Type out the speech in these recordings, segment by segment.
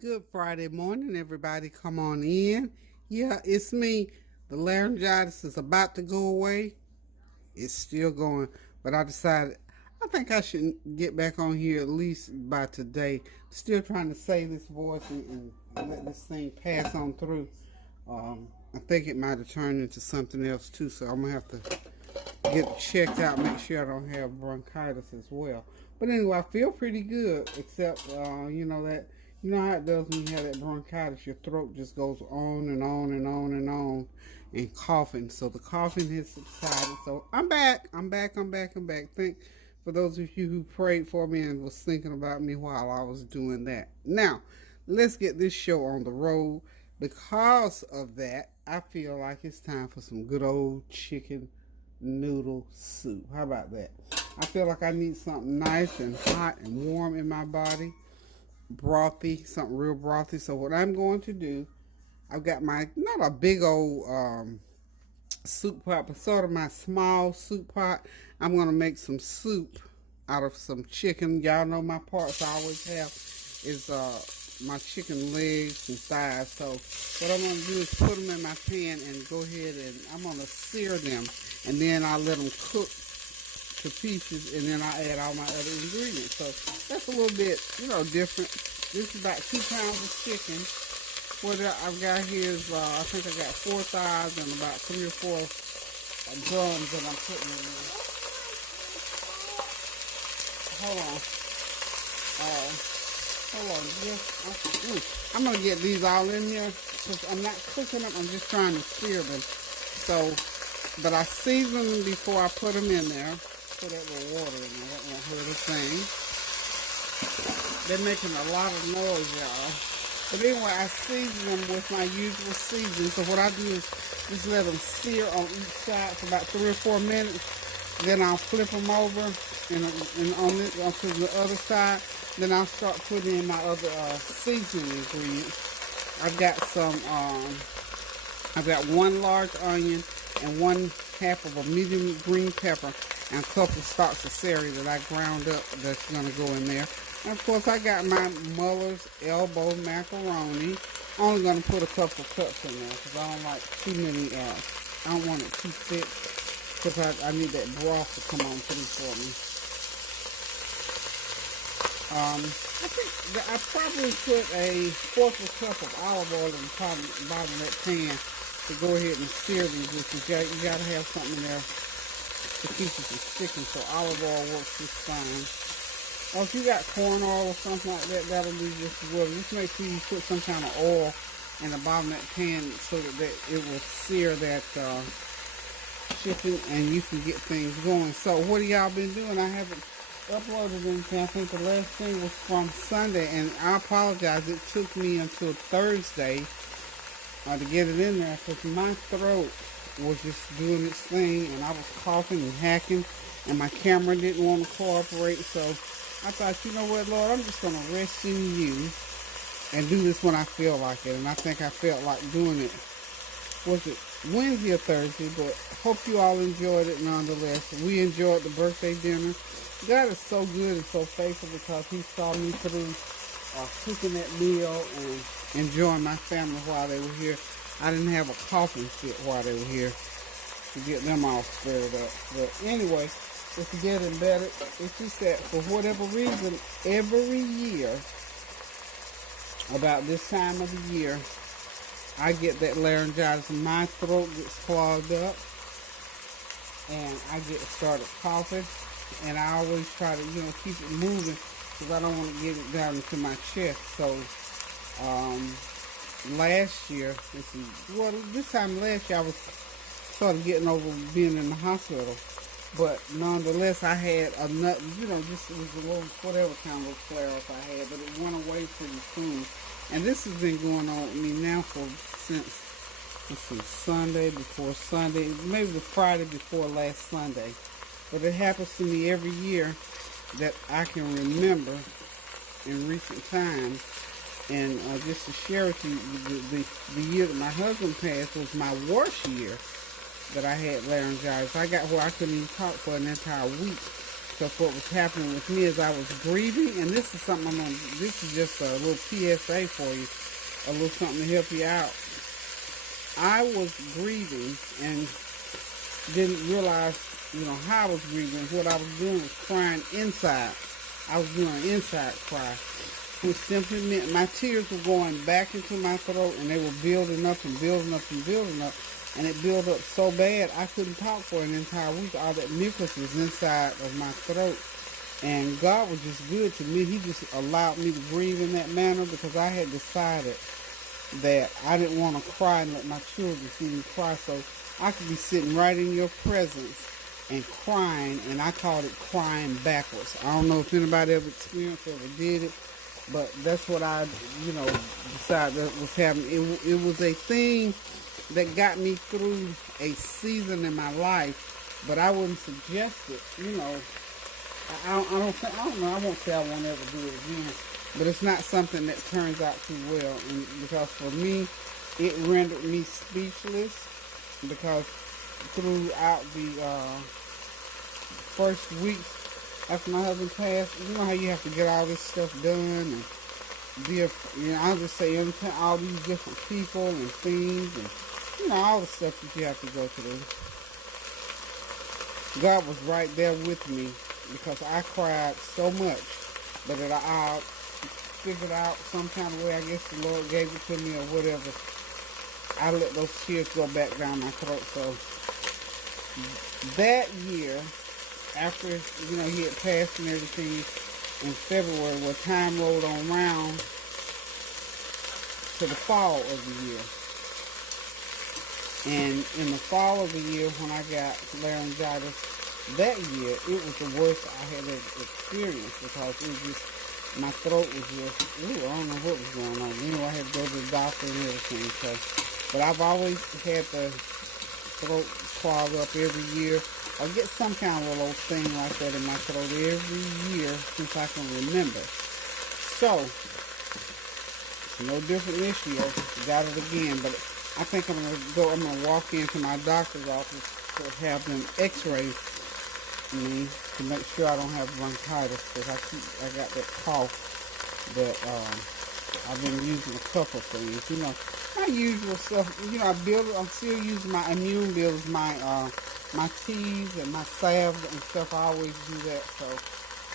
Good Friday morning, everybody. Come on in. Yeah, it's me. The laryngitis is about to go away. It's still going, but I decided I think I should get back on here at least by today. Still trying to save this voice and let this thing pass on through. I think it might have turned into something else too, so I'm gonna have to get checked out, make sure I don't have bronchitis as well. But anyway, I feel pretty good, except you know how it does when you have that bronchitis. Your throat just goes on and on and on and on, and coughing. So the coughing has subsided. So I'm back. I'm back. I'm back. I'm back. Thank for those of you who prayed for me and was thinking about me while I was doing that. Now, let's get this show on the road. Because of that, I feel like it's time for some good old chicken noodle soup. How about that? I feel like I need something nice and hot and warm in my body. Brothy, something real brothy. So what I'm going to do, I've got my, not a big old soup pot, but sort of my small soup pot. I'm going to make some soup out of some chicken. Y'all know my parts I always have is my chicken legs and thighs. So what I'm going to do is put them in my pan and go ahead and I'm going to sear them. And then I let them cook to pieces, and then I add all my other ingredients. So that's a little bit, different. This is about 2 pounds of chicken. What I've got here is, I think I got 4 thighs and about 3 or 4 drums that I'm putting in there. Hold on. I'm going to get these all in here because I'm not cooking them. I'm just trying to sear them. So, but I season them before I put them in there. Put that little water in there. That won't hurt a thing. They're making a lot of noise, y'all. But anyway, I season them with my usual seasoning. So what I do is just let them sear on each side for about 3 or 4 minutes. Then I'll flip them over and onto the other side. Then I'll start putting in my other seasoning ingredients. I've got I've got 1 large onion and 1/2 of a medium green pepper and a couple of stalks of celery that I ground up that's going to go in there. And of course I got my mother's elbow macaroni. I'm only going to put a couple of cups in there because I don't like too many, I don't want it too thick because I need that broth to come on through for me. I think that I probably put a 1/4 cup of olive oil in the bottom of that pan to go ahead and sear these with. You got to have something in there to keep it from sticking, so olive oil works just fine. Or if you got corn oil or something like that, that'll be just as well. Just make sure you put some kind of oil in the bottom of that pan so that it will sear that chicken and you can get things going. So what have y'all been doing? I haven't uploaded anything. I think the last thing was from Sunday, and I apologize. It took me until Thursday to get it in there because my throat was just doing its thing, and I was coughing and hacking, and my camera didn't want to cooperate. So I thought, you know what, Lord, I'm just going to rest in you and do this when I feel like it. And I think I felt like doing it. Was it Wednesday or Thursday? But hope you all enjoyed it nonetheless. We enjoyed the birthday dinner. God is so good and so faithful because he saw me through cooking that meal and enjoying my family while they were here. I didn't have a coughing fit while they were here to get them all stirred up. But anyway, it's getting better. It's just that for whatever reason, every year, about this time of the year, I get that laryngitis and my throat gets clogged up and I get started coughing. And I always try to, keep it moving because I don't want to get it down into my chest. So, last year, this time last year I was sort of getting over being in the hospital. But nonetheless, I had just it was a little, whatever kind of flare-up I had, but it went away pretty soon. And this has been going on with me now since Sunday before Sunday, maybe the Friday before last Sunday. But it happens to me every year that I can remember in recent times. And just to share with you, the year that my husband passed was my worst year that I had laryngitis. I got where I couldn't even talk for an entire week. because what was happening with me is I was grieving, and this is something this is just a little PSA for you, a little something to help you out. I was grieving and didn't realize, how I was grieving. What I was doing was crying inside. I was doing an inside cry, which simply meant my tears were going back into my throat, and they were building up and building up and building up, and it built up so bad I couldn't talk for an entire week. All that mucus was inside of my throat, and God was just good to me. He just allowed me to grieve in that manner because I had decided that I didn't want to cry and let my children see me cry, so I could be sitting right in your presence and crying, and I called it crying backwards. I don't know if anybody ever experienced or ever did it, but that's what I, decided that was happening. It was a thing that got me through a season in my life, but I wouldn't suggest it. I don't know. I won't say I won't ever do it again, but it's not something that turns out too well. And because for me, it rendered me speechless. Because throughout the first weeks after my husband passed, you know how you have to get all this stuff done and I'll just say all these different people and things and all the stuff that you have to go through. God was right there with me because I cried so much, but that I figured out some kind of way. I guess the Lord gave it to me or whatever. I let those tears go back down my throat. So that year, after he had passed and everything, in February, where time rolled on round to the fall of the year. And in the fall of the year, when I got laryngitis that year, it was the worst I had ever experienced because it was just, my throat was just, I don't know what was going on. I had to go to the doctor and everything. So, but I've always had the throat clogged up every year. I get some kind of little thing like that in my throat every year since I can remember. So, it's no different this year. Got it again, but I think I'm gonna walk into my doctor's office to have them x-ray me to make sure I don't have bronchitis, because I got that cough that I've been using a couple of things. My usual stuff. I'm still using my immune builders, my teas and my salve and stuff. I always do that, so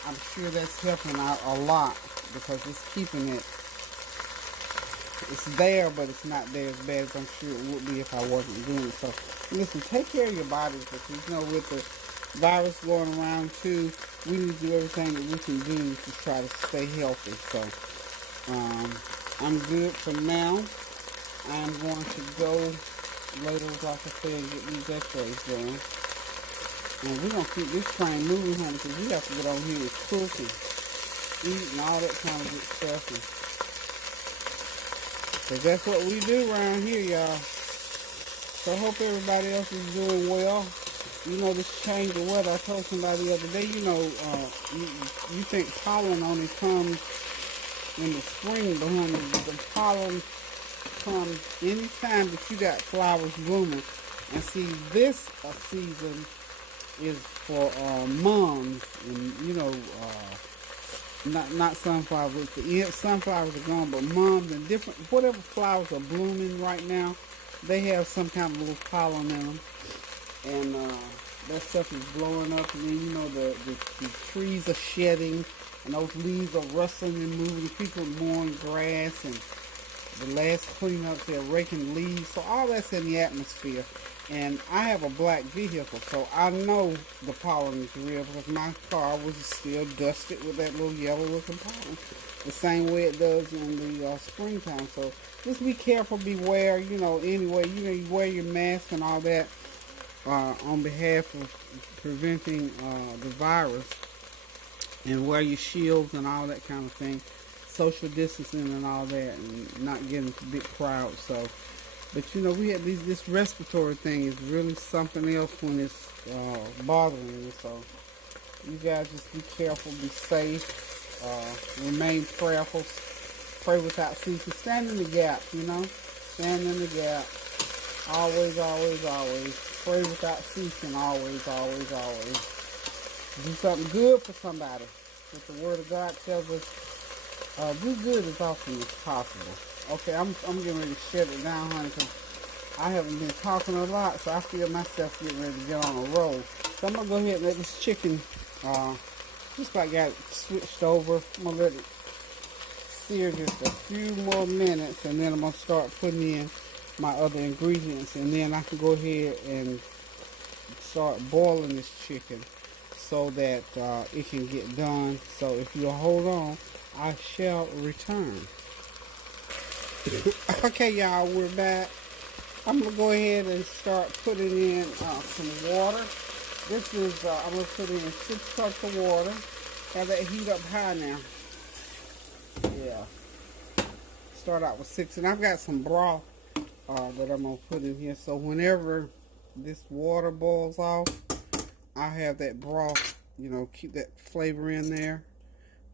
I'm sure that's helping out a lot because it's keeping it. It's there, but it's not there as bad as I'm sure it would be if I wasn't doing it. So, listen, take care of your bodies, because with the virus going around too, we need to do everything that we can do to try to stay healthy. So, I'm good for now. I'm going to go later, like I said, get these x-rays done. And we're going to keep this train moving, honey, because we have to get on here and cook and eat and all that kind of good stuff. Because that's what we do around here, y'all. So I hope everybody else is doing well. This change of weather. I told somebody the other day, you think pollen only comes in the spring, but honey, the pollen comes anytime that you got flowers blooming. And see, this season is for mums, and not sunflowers. The sunflowers are gone, but mums and different whatever flowers are blooming right now, they have some kind of little pollen in them, and that stuff is blowing up. And then the trees are shedding, and those leaves are rustling and moving. People are mowing grass, and the last cleanups, they're raking leaves. So all that's in the atmosphere. And I have a black vehicle, so I know the pollen is real because my car was still dusted with that little yellow looking pollen, the same way it does in the springtime. So just be careful, beware, anyway, you wear your mask and all that on behalf of preventing the virus, and wear your shields and all that kind of thing, social distancing and all that, and not getting into big crowds. So. But we have this respiratory thing is really something else when it's bothering you. So you guys just be careful, be safe, remain prayerful, pray without ceasing, stand in the gap. Stand in the gap. Always, always, always pray without ceasing. Always, always, always. Do something good for somebody. What the Word of God tells us, do good as often as possible. Okay, I'm getting ready to shut it down, honey, because I haven't been talking a lot, so I feel myself getting ready to get on a roll. So I'm going to go ahead and let this chicken, just like got it switched over. I'm going to let it sear just a few more minutes, and then I'm going to start putting in my other ingredients, and then I can go ahead and start boiling this chicken so that it can get done. So if you'll hold on, I shall return. Okay, y'all, we're back. I'm going to go ahead and start putting in some water. This is, I'm going to put in 6 cups of water. Have that heat up high now. Yeah. Start out with 6. And I've got some broth that I'm going to put in here. So whenever this water boils off, I have that broth, you know, keep that flavor in there.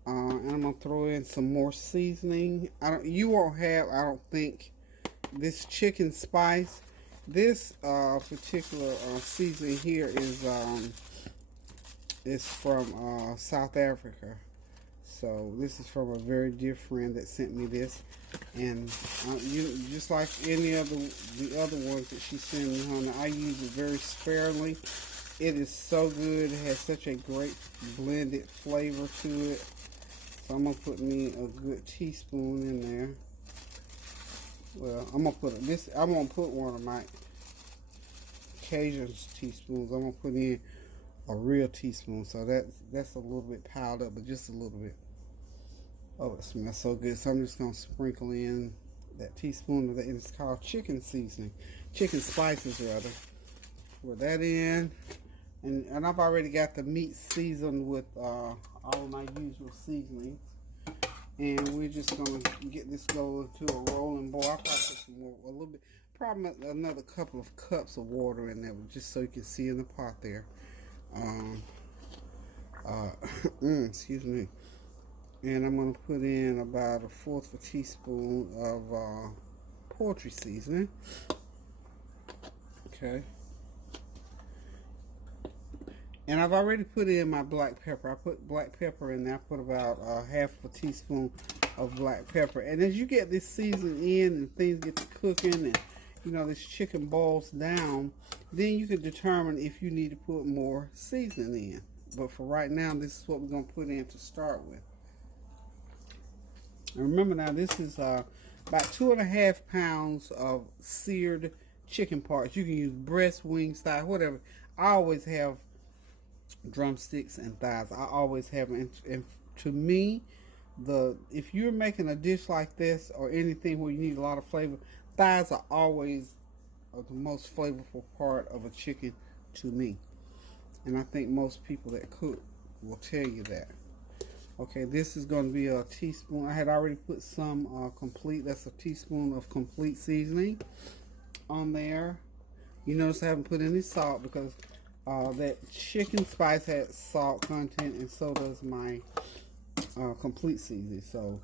And I'm going to throw in some more seasoning. You won't have, I don't think, this chicken spice. This particular seasoning here is from South Africa. So this is from a very dear friend that sent me this, and just like any of the other ones that she sent me, honey, I use it very sparingly. It is so good. It has such a great blended flavor to it. So I'm gonna put me a good teaspoon in there. Well, I'm gonna put this. I'm gonna put one of my Cajun teaspoons. I'm gonna put in a real teaspoon. So that's a little bit piled up, but just a little bit. Oh, it smells so good. So I'm just gonna sprinkle in that teaspoon of that. It's called chicken seasoning, chicken spices rather. Pour that in, and I've already got the meat seasoned with all of my usual seasonings. And we're just gonna get this going to a rolling boil. I'll probably put some more, a little bit, probably another couple of cups of water in there, just so you can see in the pot there. Excuse me. And I'm gonna put in about 1/4 teaspoon of poultry seasoning. Okay. And I've already put in my black pepper. I put black pepper in there. I put about 1/2 teaspoon of black pepper. And as you get this seasoned in and things get to cooking and, you know, this chicken boils down, then you can determine if you need to put more seasoning in. But for right now, this is what we're going to put in to start with. And remember now, this is about 2.5 pounds of seared chicken parts. You can use breast, wings, thigh, whatever. I always have drumsticks and thighs. I always have them. And to me, if you're making a dish like this or anything where you need a lot of flavor, thighs are always the most flavorful part of a chicken to me. And I think most people that cook will tell you that. Okay, this is going to be a teaspoon. I had already put some complete. That's a teaspoon of complete seasoning on there. You notice I haven't put any salt because that chicken spice has salt content, and so does my complete seasoning. So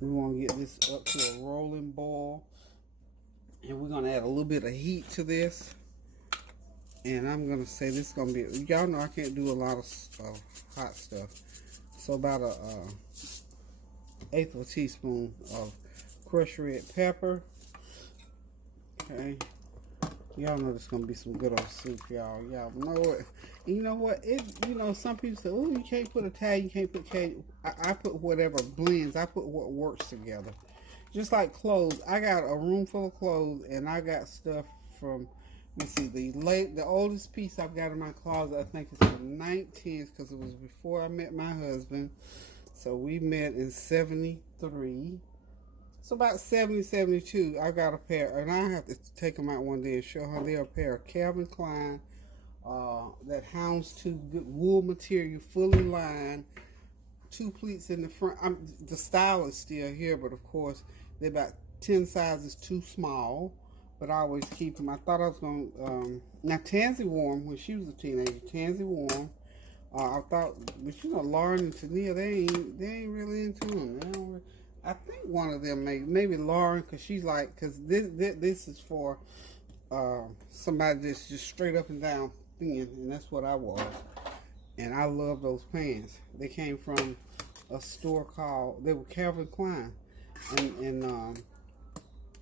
we want to get this up to a rolling boil, and we're going to add a little bit of heat to this. And I'm going to say this is going to be, y'all know I can't do a lot of hot stuff. So about 1/8 of a teaspoon of crushed red pepper. Okay. Y'all know this is going to be some good old soup, y'all. Y'all know it. You know what? Some people say, oh, you can't put Italian, you can't put Cajun. I put whatever blends. I put what works together. Just like clothes. I got a room full of clothes, and I got stuff from, let me see, the oldest piece I've got in my closet, I think is from 19th, because it was before I met my husband. So we met in 73. So about 70, 72, I got a pair, and I have to take them out one day and show her. They're a pair of Calvin Klein, that houndstooth, good wool material, fully lined, 2 pleats in the front. The style is still here, but of course, they're about 10 sizes too small, but I always keep them. I thought I was going to, now Tansy wore them when she was a teenager. Tansy wore them. I thought, but you know, Lauren and Tania, they ain't really into them. They don't really, I think one of them maybe Lauren, because she's like, because this is for somebody that's just straight up and down thin, and that's what I was. And I love those pans. They came from a store called, they were Calvin Klein. And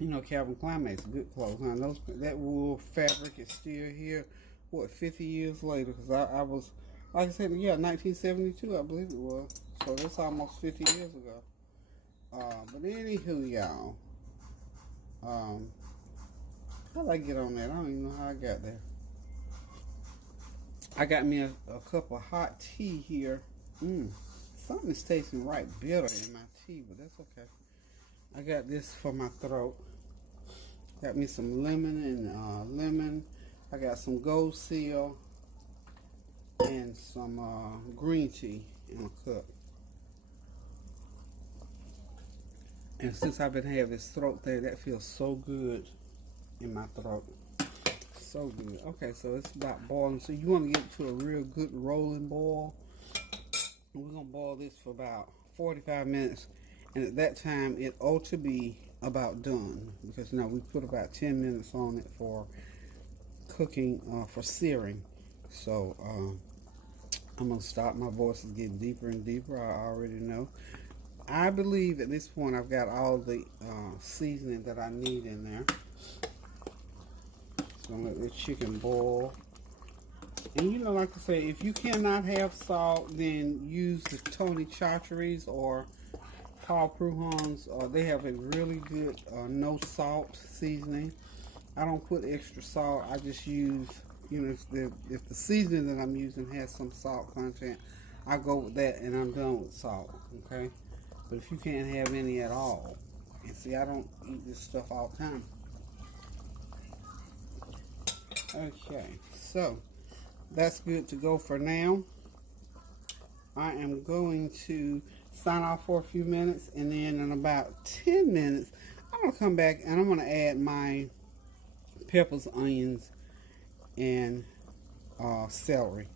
you know, Calvin Klein makes good clothes. Now, that wool fabric is still here, what, 50 years later? Because I was, like I said, yeah, 1972, I believe it was. So that's almost 50 years ago. But anywho, y'all, how did I get on that? I don't even know how I got there. I got me a cup of hot tea here. Something is tasting right bitter in my tea, but that's okay. I got this for my throat. Got me some lemon and lemon. I got some gold seal and some green tea in a cup. And since I've been having this throat thing, that feels so good in my throat. So good. Okay, so it's about boiling. So you want to get it to a real good rolling boil. We're going to boil this for about 45 minutes. And at that time, it ought to be about done. Because now we put about 10 minutes on it for cooking, for searing. So I'm going to stop. My voice is getting deeper and deeper. I already know. I believe at this point I've got all the seasoning that I need in there. So I'm going to let the chicken boil. And you know, like I say, if you cannot have salt, then use the Tony Chachere's or Paul Pruhon's. They have a really good no salt seasoning. I don't put extra salt. I just use, you know, if the seasoning that I'm using has some salt content, I go with that and I'm done with salt, okay? But if you can't have any at all, and see, I don't eat this stuff all the time. Okay, so that's good to go for now. I am going to sign off for a few minutes, and then in about 10 minutes, I'm going to come back and I'm going to add my peppers, onions, and celery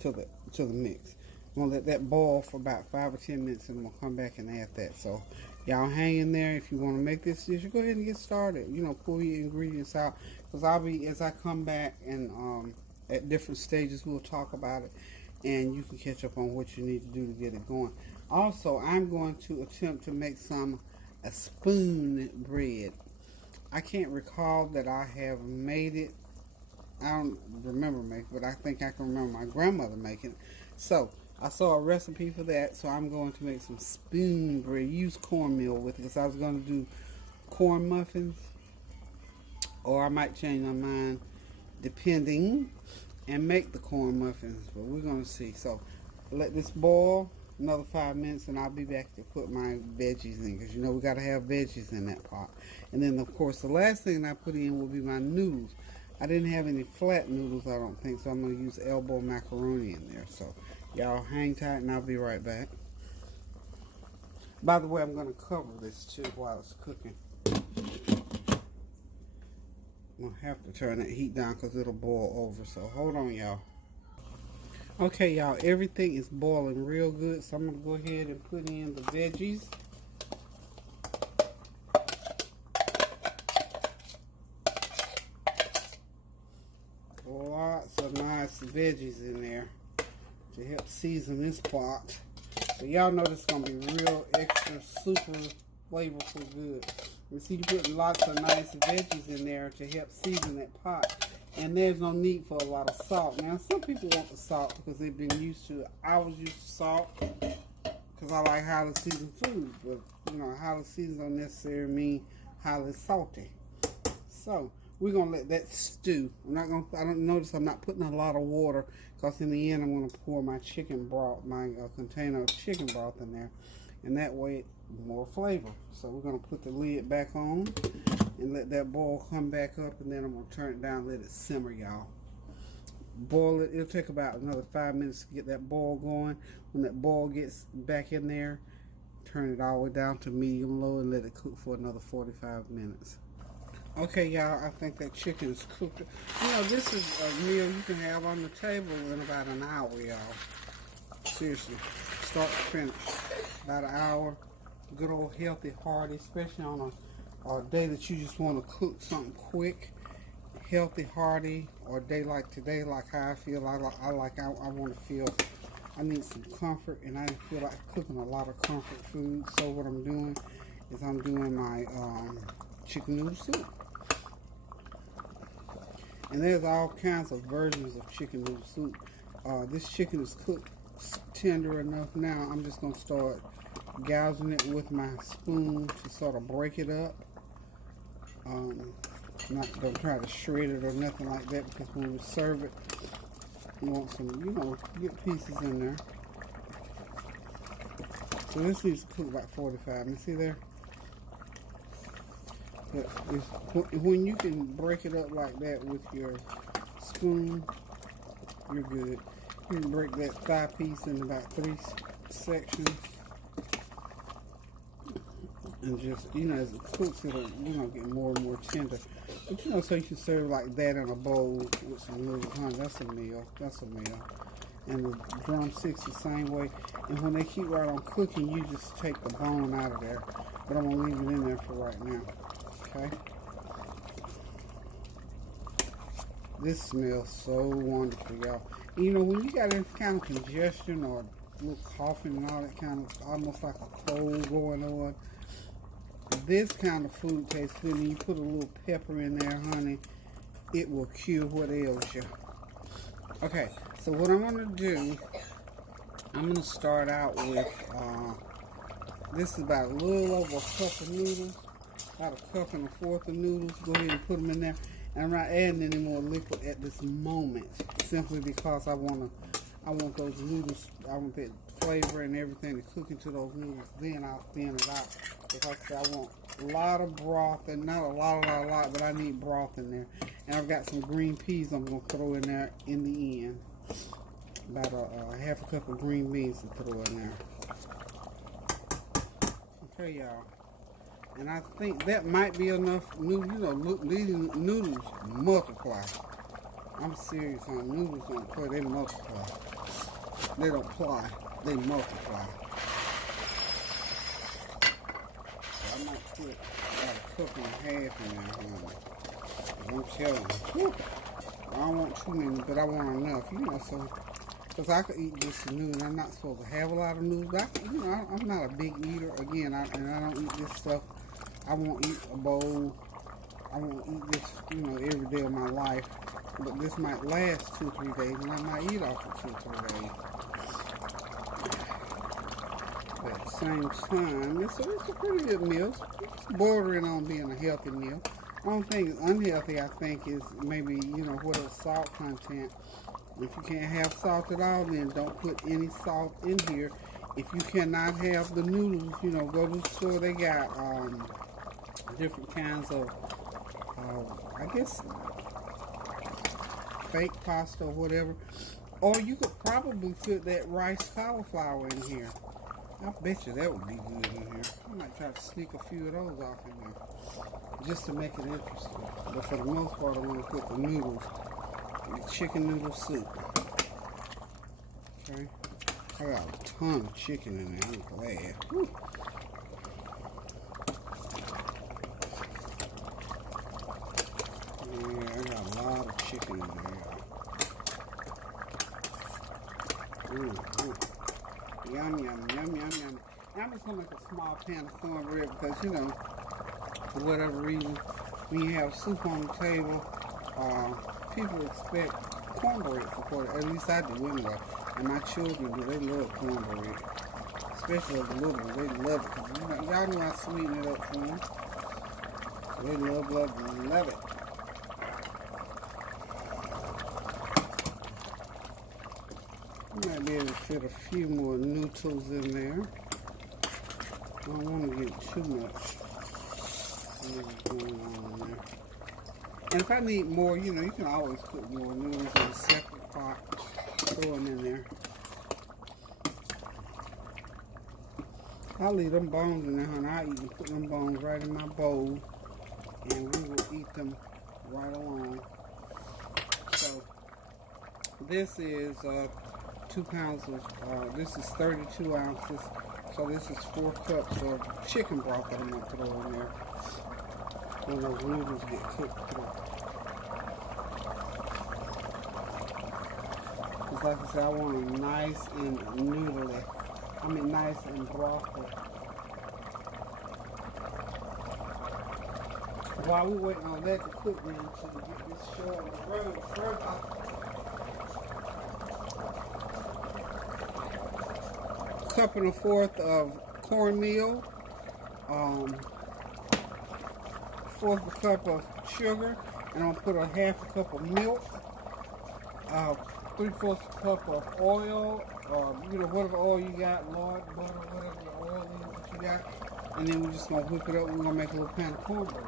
to the mix. I'm going to let that boil for about 5 or 10 minutes, and I'm going to come back and add that. So y'all hang in there. If you want to make this dish, go ahead and get started. You know, pull your ingredients out, because as I come back and at different stages, we'll talk about it, and you can catch up on what you need to do to get it going. Also, I'm going to attempt to make a spoon bread. I can't recall that I have made it. I don't remember making it, but I think I can remember my grandmother making it. So I saw a recipe for that, so I'm going to make some spoon bread. Use cornmeal with it, because I was going to do corn muffins, or I might change my mind depending, and make the corn muffins, but we're going to see. So let this boil another 5 minutes, and I'll be back to put my veggies in, because you know we got to have veggies in that pot. And then of course the last thing I put in will be my noodles. I didn't have any flat noodles, I don't think, so I'm going to use elbow macaroni in there. So y'all hang tight, and I'll be right back. By the way, I'm going to cover this too while it's cooking. I'm going to have to turn that heat down because it'll boil over, so hold on, y'all. Okay, y'all, everything is boiling real good, so I'm going to go ahead and put in the veggies. Lots of nice veggies in there to help season this pot. So y'all know this is going to be real extra, super flavorful good. You see, you're putting lots of nice veggies in there to help season that pot. And there's no need for a lot of salt. Now, some people want the salt because they've been used to it. I was used to salt because I like highly seasoned food. But, you know, highly seasoned don't necessarily mean highly salty. So we're going to let that stew. I don't notice I'm not putting a lot of water, because in the end I'm going to pour my chicken broth, my container of chicken broth in there. And that way, more flavor. So we're going to put the lid back on and let that boil come back up, and then I'm going to turn it down and let it simmer, y'all. Boil it. It'll take about another 5 minutes to get that boil going. When that boil gets back in there, turn it all the way down to medium low and let it cook for another 45 minutes. Okay, y'all, I think that chicken is cooked. You know, this is a meal you can have on the table in about an hour, y'all. Seriously, start to finish. About an hour. Good old healthy, hearty, especially on a day that you just want to cook something quick. Healthy, hearty, or a day like today, like how I feel, I want to feel, I need some comfort, and I feel like cooking a lot of comfort food. So what I'm doing is I'm doing my chicken noodle soup. And there's all kinds of versions of chicken noodle soup. This chicken is cooked tender enough now. I'm just going to start gouging it with my spoon to sort of break it up. Not going to try to shred it or nothing like that, because when we serve it, you want some, good pieces in there. So this needs to cook about 45 minutes. See there? When you can break it up like that with your spoon, you're good. You can break that thigh piece in about 3 sections. And just, as it cooks, it'll, get more and more tender. But, so you can serve like that in a bowl with some noodles. That's a meal. That's a meal. And the drumsticks the same way. And when they keep right on cooking, you just take the bone out of there. But I'm going to leave it in there for right now. Okay? This smells so wonderful, y'all. When you got any kind of congestion or a little coughing and all that kind of, almost like a cold going on, this kind of food tastes good. And you put a little pepper in there, honey, it will cure what ails you. Okay, so what I'm going to do, I'm going to start out with, this is about a little over a cup of noodles, about a cup and a fourth of noodles. Go ahead and put them in there. And I'm not adding any more liquid at this moment, simply because I want those noodles, I want that flavor and everything to cook into those noodles. Then I'll thin it out. Because I want a lot of broth, and not a lot, but I need broth in there. And I've got some green peas I'm going to throw in there in the end. About a half a cup of green beans to throw in there. Okay, y'all. And I think that might be enough noodles. These noodles multiply. I'm serious on noodles don't play, they multiply. They don't ply, they multiply. So I might put about a cup and a half in there, honey. I'm telling you. I don't want too many, but I want enough, so. Because I could eat this noodle. I'm not supposed to have a lot of noodles. I'm not a big eater. Again, I don't eat this stuff. I won't eat a bowl. I won't eat this, every day of my life. But this might last 2 or 3 days, and I might eat off for 2 or 3 days. But at the same time, it's a pretty good meal. It's bordering on being a healthy meal. The only thing is unhealthy, I think, is maybe, what is salt content. If you can't have salt at all, then don't put any salt in here. If you cannot have the noodles, go to the store. They got different kinds of, I guess, fake pasta or whatever. Or you could probably put that rice cauliflower in here. I bet you that would be good in here. I might try to sneak a few of those off in there, just to make it interesting. But for the most part, I want to put the noodles. Chicken noodle soup. Okay. I got a ton of chicken in there. I'm glad. Whew. Yeah, I got a lot of chicken in there. Yum, yum, yum, yum, yum. Now I'm just going to make a small pan of cornbread because, for whatever reason, when you have soup on the table, people expect cornbread for quarter. At least I do anyway. And my children do. They love cornbread. Especially the little ones. They love it. Cause y'all know I sweeten it up for them. So they love it. I might be able to fit a few more noodles in there. I don't want to get too much going on in there. And if I need more, you can always put more noodles in a separate pot. Throw them in there. I'll leave them bones in there, honey. I'll even put them bones right in my bowl. And we will eat them right along. So, this is 2 pounds of, this is 32 ounces. So this is 4 cups of chicken broth that I'm going to throw in there. When those noodles get cooked through. like I said, I want it nice and noodly. I mean, nice and brothy. While we're waiting on that to cook, then, to get this show on the road further. Cup and a fourth of cornmeal, fourth a cup of sugar, and I'm gonna put a half a cup of milk, 3/4 cup of oil, you know, whatever oil you got, lard, butter, whatever the oil is that you got, and then we're just gonna whip it up. We're gonna make a little pan of cornbread.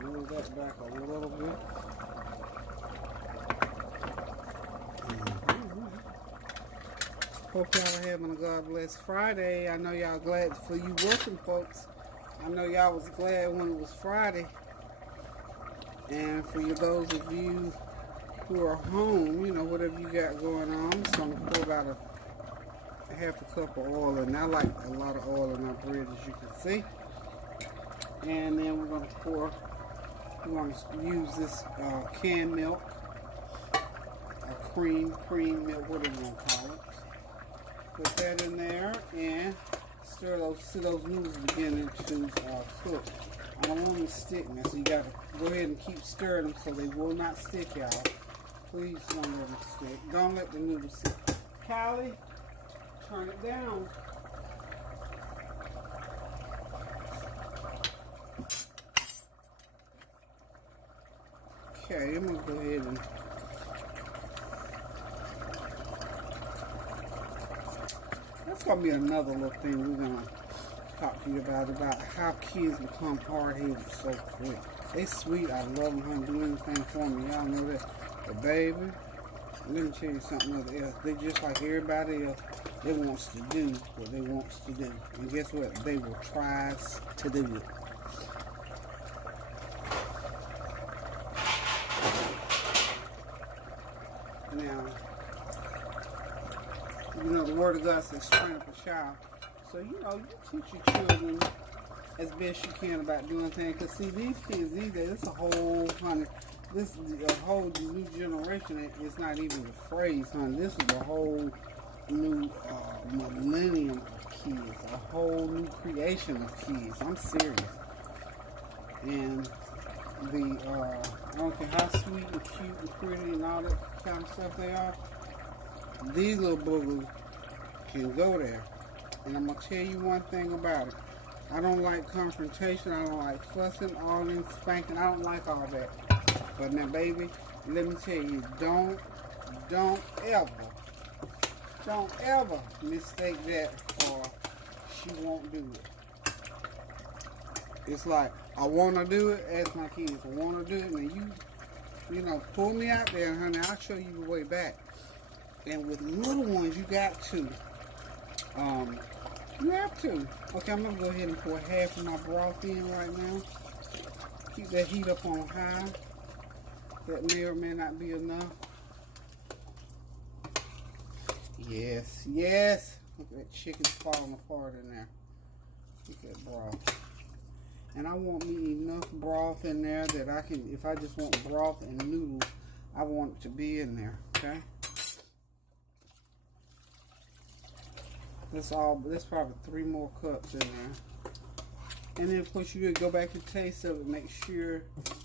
Move that back a little bit. Hope y'all are having a God bless Friday. I know y'all glad for you working folks. I know y'all was glad when it was Friday. And for you, those of you who are home, you know, whatever you got going on, I'm just going to pour about a half a cup of oil. And I like a lot of oil in my bread, as you can see. And then we're going to use this canned milk, cream milk, whatever you want to call it. Put that in there and stir those noodles beginning to cook. I don't want them to stick now, so you got to go ahead and keep stirring them so they will not stick, y'all. Please don't let them stick. Don't let the noodles stick. Callie, turn it down. Okay, I'm going to go ahead and that's going to be another little thing we're going to talk to you about how kids become hard-headed so quick. They sweet. I love them. Honey, do anything for me. Y'all know that. But baby, let me tell you something else. They just like everybody else. They wants to do what they wants to do. And guess what? They will try to do it. Now, you know, the word of God says, train up a child. So, you know, you teach your children as best you can about doing things. Because, see, these kids these days, it's a whole, honey, this is a whole new generation. It's not even the phrase, honey. This is a whole new millennium of kids. A whole new creation of kids. I'm serious. And I don't care how sweet and cute and pretty and all that kind of stuff they are, these little boogers can go there. And I'm going to tell you one thing about it. I don't like confrontation. I don't like fussing, arguing, spanking. I don't like all that. But now, baby, let me tell you, don't ever mistake that for she won't do it. It's like, I want to do it, ask my kids, I want to do it, and you know, pull me out there, honey, I'll show you the way back. And with little ones, you got to. You have to. Okay, I'm going to go ahead and pour half of my broth in right now. Keep that heat up on high. That may or may not be enough. Yes, yes. Look at that chicken's falling apart in there. Look at that broth. And I want me enough broth in there that I can, if I just want broth and noodles, I want it to be in there, okay? That's probably 3 more cups in there. And then, of course, you go back and taste of it, make sure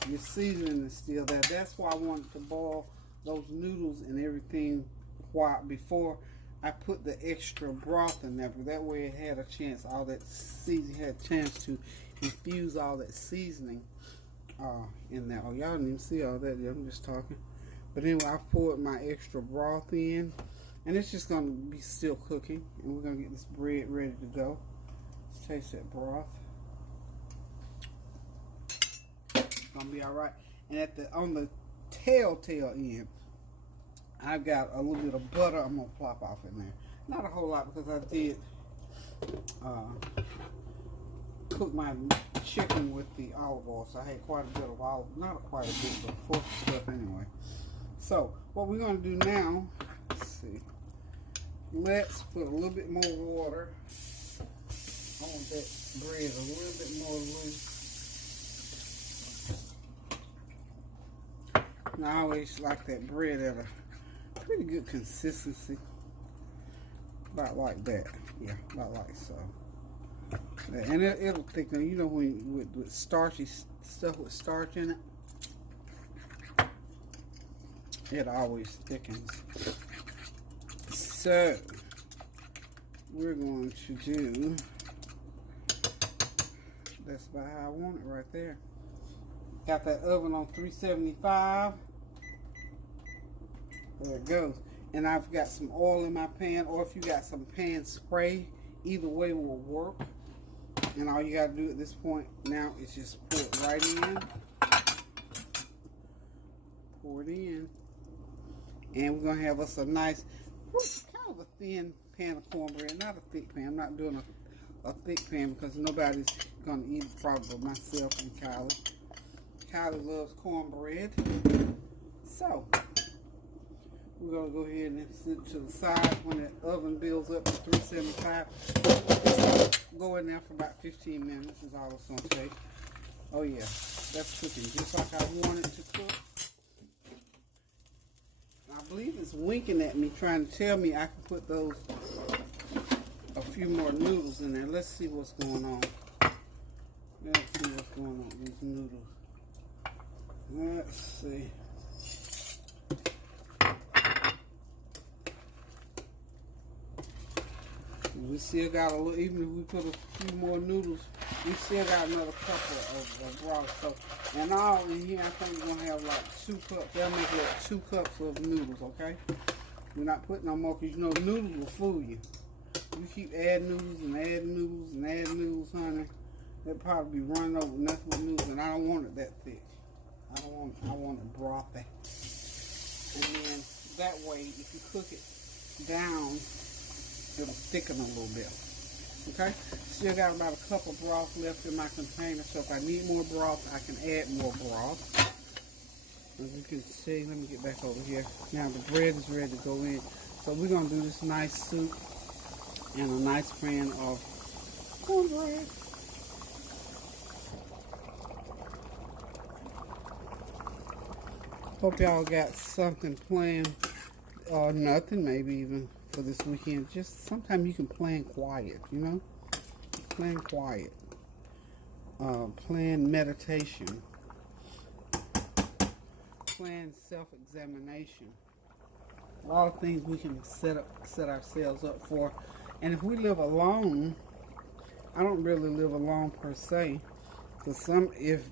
your seasoning is still there. That's why I wanted to boil those noodles and everything before I put the extra broth in there. But that way it had a chance, all that seasoning had a chance to infuse all that seasoning in there. Oh, y'all didn't even see all that. I'm just talking. But anyway, I poured my extra broth in. And it's just going to be still cooking. And we're going to get this bread ready to go. Let's taste that broth. It's going to be alright. And on the telltale end, I've got a little bit of butter I'm going to plop off in there. Not a whole lot because I did cook my chicken with the olive oil. So I had quite a bit of olive, not quite a bit, but a fourth stuff anyway. So what we're going to do now, let's see. let's put a little bit more water on that bread, a little bit more loose. And I always like that bread at a pretty good consistency. About like that. Yeah, about like so. And it'll thicken. You know, when with starchy stuff with starch in it, it always thickens. So we're going to do, that's about how I want it right there. Got that oven on 375. There it goes. And I've got some oil in my pan, or if you got some pan spray, either way will work. And all you got to do at this point now is just pour it right in. Pour it in. And we're going to have us a nice, kind of a thin pan of cornbread. Not a thick pan. I'm not doing a thick pan because nobody's going to eat it, probably myself and Kylie. Kylie loves cornbread. So, we're going to go ahead and sit it to the side. When the oven builds up to 375, go in there for about 15 minutes is all it's going to take. Oh yeah, that's cooking just like I want it to cook. I believe it's winking at me, trying to tell me I can put those, a few more noodles in there. Let's see what's going on. Let's see what's going on with these noodles. Let's see. We still got a little, even if we put a few more noodles, we still got another couple of broth. So, and all in here, I think we're going to have like 2 cups. That'll make like 2 cups of noodles, okay? We're not putting no more, because you know noodles will fool you. You keep adding noodles and adding noodles and adding noodles, honey. They'll probably be running over nothing with noodles, and I don't want it that thick. I want it brothy. And then that way, if you cook it down, it'll thicken a little bit. Okay? Still got about a cup of broth left in my container, so if I need more broth, I can add more broth. As you can see, let me get back over here. Now the bread is ready to go in. So we're going to do this nice soup and a nice pan of cornbread. Hope y'all got something planned, or nothing maybe even, for this weekend. Just sometimes you can plan quiet, you know? Plan quiet. Plan meditation. Plan self-examination. A lot of things we can set ourselves up for. And if we live alone, I don't really live alone per se. Because if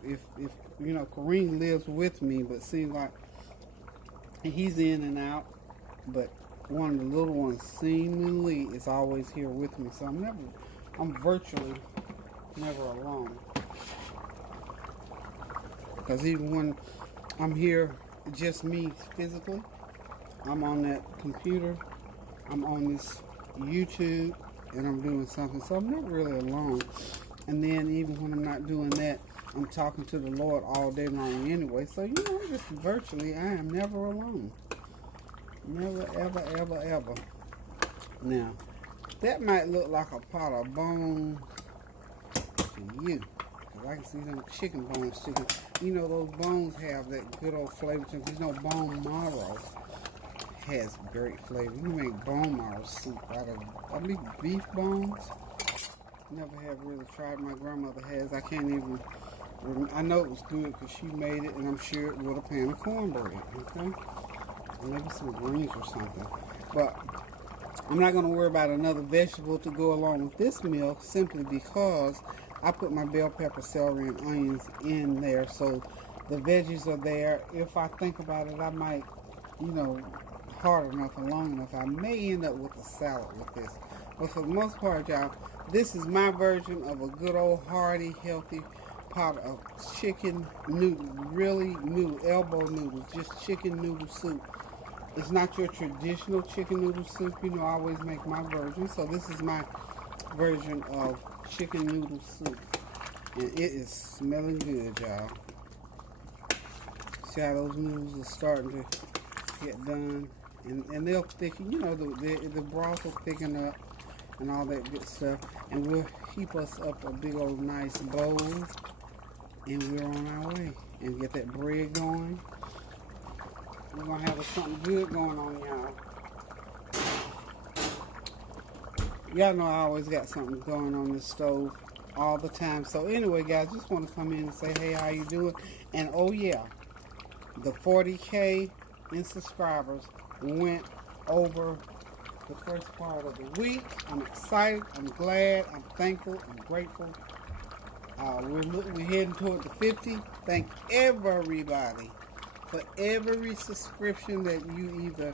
you know, Kareem lives with me, but seems like he's in and out. But one of the little ones seemingly is always here with me. So I'm virtually never alone. Because even when I'm here, just me physically, I'm on that computer, I'm on this YouTube, and I'm doing something. So I'm never really alone. And then even when I'm not doing that, I'm talking to the Lord all day long anyway. So, you know, just virtually, I am never alone. Never, ever, ever, ever. Now, that might look like a pot of bone to you. Because I can see them chicken bones sticking. You know, those bones have that good old flavor to them. There's no bone marrow. Has great flavor. You make bone marrow soup out of, I believe, beef bones. Never have really tried. My grandmother has. I can't even, I know it was good because she made it, and I'm sure it with a pan of cornbread, okay? Maybe some greens or something. But I'm not going to worry about another vegetable to go along with this meal, simply because I put my bell pepper, celery, and onions in there, so the veggies are there. If I think about it, I might, you know, hard enough and long enough, I may end up with a salad with this. But for the most part, y'all, this is my version of a good old hearty, healthy pot of chicken noodle, really noodle, elbow noodles, just chicken noodle soup. It's not your traditional chicken noodle soup. You know, I always make my version. So this is my version of chicken noodle soup. And it is smelling good, y'all. See how those noodles are starting to get done? And they'll thicken, the broth will thicken up and all that good stuff. And we'll heap us up a big old nice bowl, and we're on our way. And get that bread going. We're gonna have something good going on, y'all. Y'all know I always got something going on the stove all the time. So anyway, guys, just want to come in and say, hey, how you doing? And oh yeah, the 40K in subscribers went over the first part of the week. I'm excited. I'm glad. I'm thankful. I'm grateful. We're heading toward the 50. Thank everybody for every subscription that you either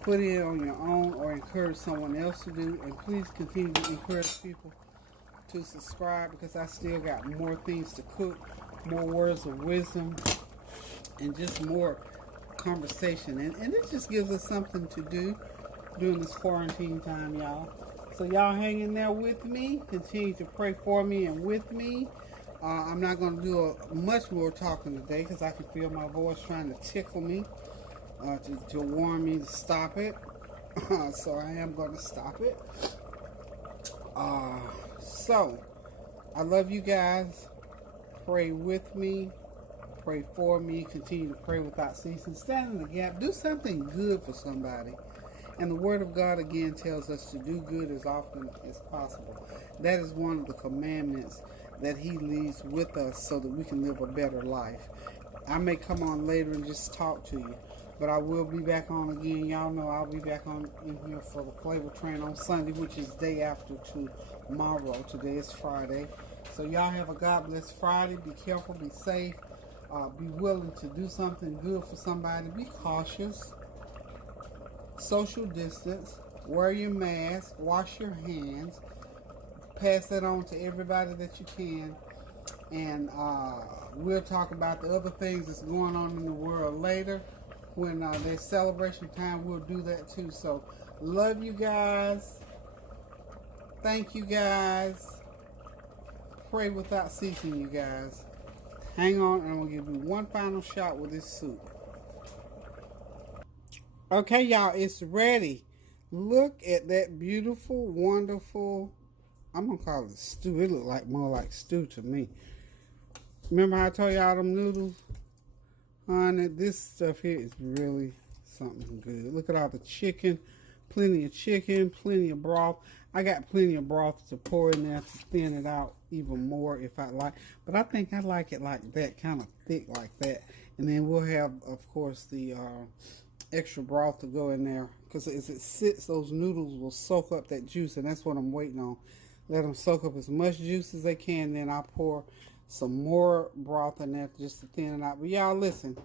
put in on your own or encourage someone else to do. And please continue to encourage people to subscribe, because I still got more things to cook, more words of wisdom, and just more conversation. And it just gives us something to do during this quarantine time, y'all. So y'all hang in there with me. Continue to pray for me and with me. I'm not going to do much more talking today because I can feel my voice trying to tickle me, to warn me to stop it. So I am going to stop it. So I love you guys. Pray with me. Pray for me. Continue to pray without ceasing. Stand in the gap. Do something good for somebody. And the Word of God again tells us to do good as often as possible. That is one of the commandments that He leaves with us so that we can live a better life. I may come on later and just talk to you, but I will be back on again. Y'all know I'll be back on in here for the Flavor Train on Sunday, which is day after tomorrow. Today is Friday. So y'all have a God bless Friday. Be careful. Be safe. Be willing to do something good for somebody. Be cautious. Social distance. Wear your mask. Wash your hands. Pass that on to everybody that you can. And we'll talk about the other things that's going on in the world later. When there's celebration time, we'll do that too. So, love you guys. Thank you guys. Pray without ceasing, you guys. Hang on, and we'll give you one final shot with this soup. Okay, y'all, it's ready. Look at that beautiful, wonderful, I'm going to call it stew. It look like more like stew to me. Remember how I told y'all them noodles? Honey, this stuff here is really something good. Look at all the chicken. Plenty of chicken, plenty of broth. I got plenty of broth to pour in there to thin it out even more if I like. But I think I like it like that, kind of thick like that. And then we'll have, of course, the extra broth to go in there. Because as it sits, those noodles will soak up that juice. And that's what I'm waiting on. Let them soak up as much juice as they can. Then I'll pour some more broth in there just to thin it out. But y'all listen,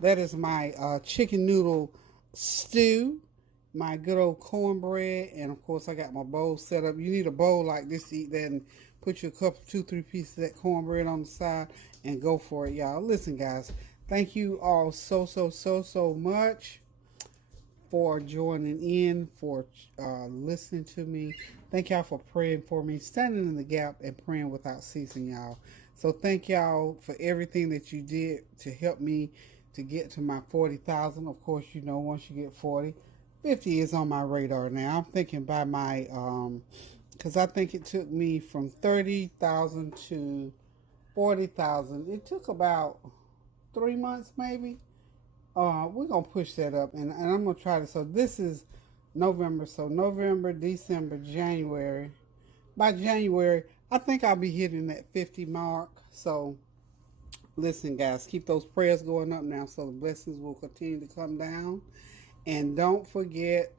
that is my chicken noodle stew, my good old cornbread, and of course I got my bowl set up. You need a bowl like this to eat that, and put your cup, 2-3 pieces of that cornbread on the side and go for it, y'all. Listen, guys, thank you all so much for joining in, for listening to me. Thank y'all for praying for me, standing in the gap and praying without ceasing, y'all. So thank y'all for everything that you did to help me to get to my 40,000. Of course, you know, once you get 40, 50 is on my radar now. I'm thinking by my, because I think it took me from 30,000 to 40,000. It took about 3 months maybe. We're going to push that up, and I'm going to try to. So this is November. So November, December, January. By January, I think I'll be hitting that 50 mark. So listen, guys, keep those prayers going up now so the blessings will continue to come down. And don't forget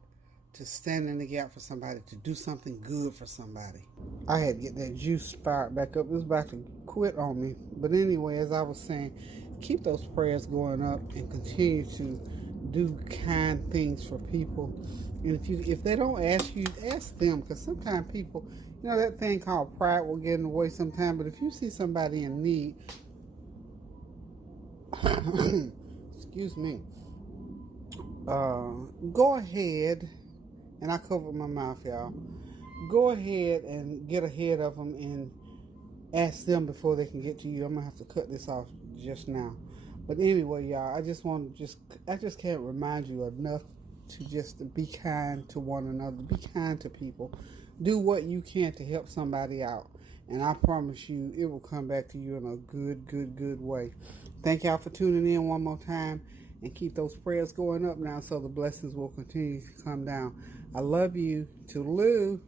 to stand in the gap for somebody, to do something good for somebody. I had to get that juice fired back up. It was about to quit on me. But anyway, as I was saying, keep those prayers going up and continue to do kind things for people. And if they don't ask you, ask them, because sometimes people, you know, that thing called pride will get in the way sometimes. But if you see somebody in need, excuse me, go ahead, and I covered my mouth, y'all. Go ahead and get ahead of them and ask them before they can get to you. I'm gonna have to cut this off just now. But anyway, y'all, I just can't remind you enough to just be kind to one another, be kind to people, do what you can to help somebody out, and I promise you it will come back to you in a good way. Thank y'all for tuning in one more time, and keep those prayers going up now so the blessings will continue to come down. I love you. Toodaloo.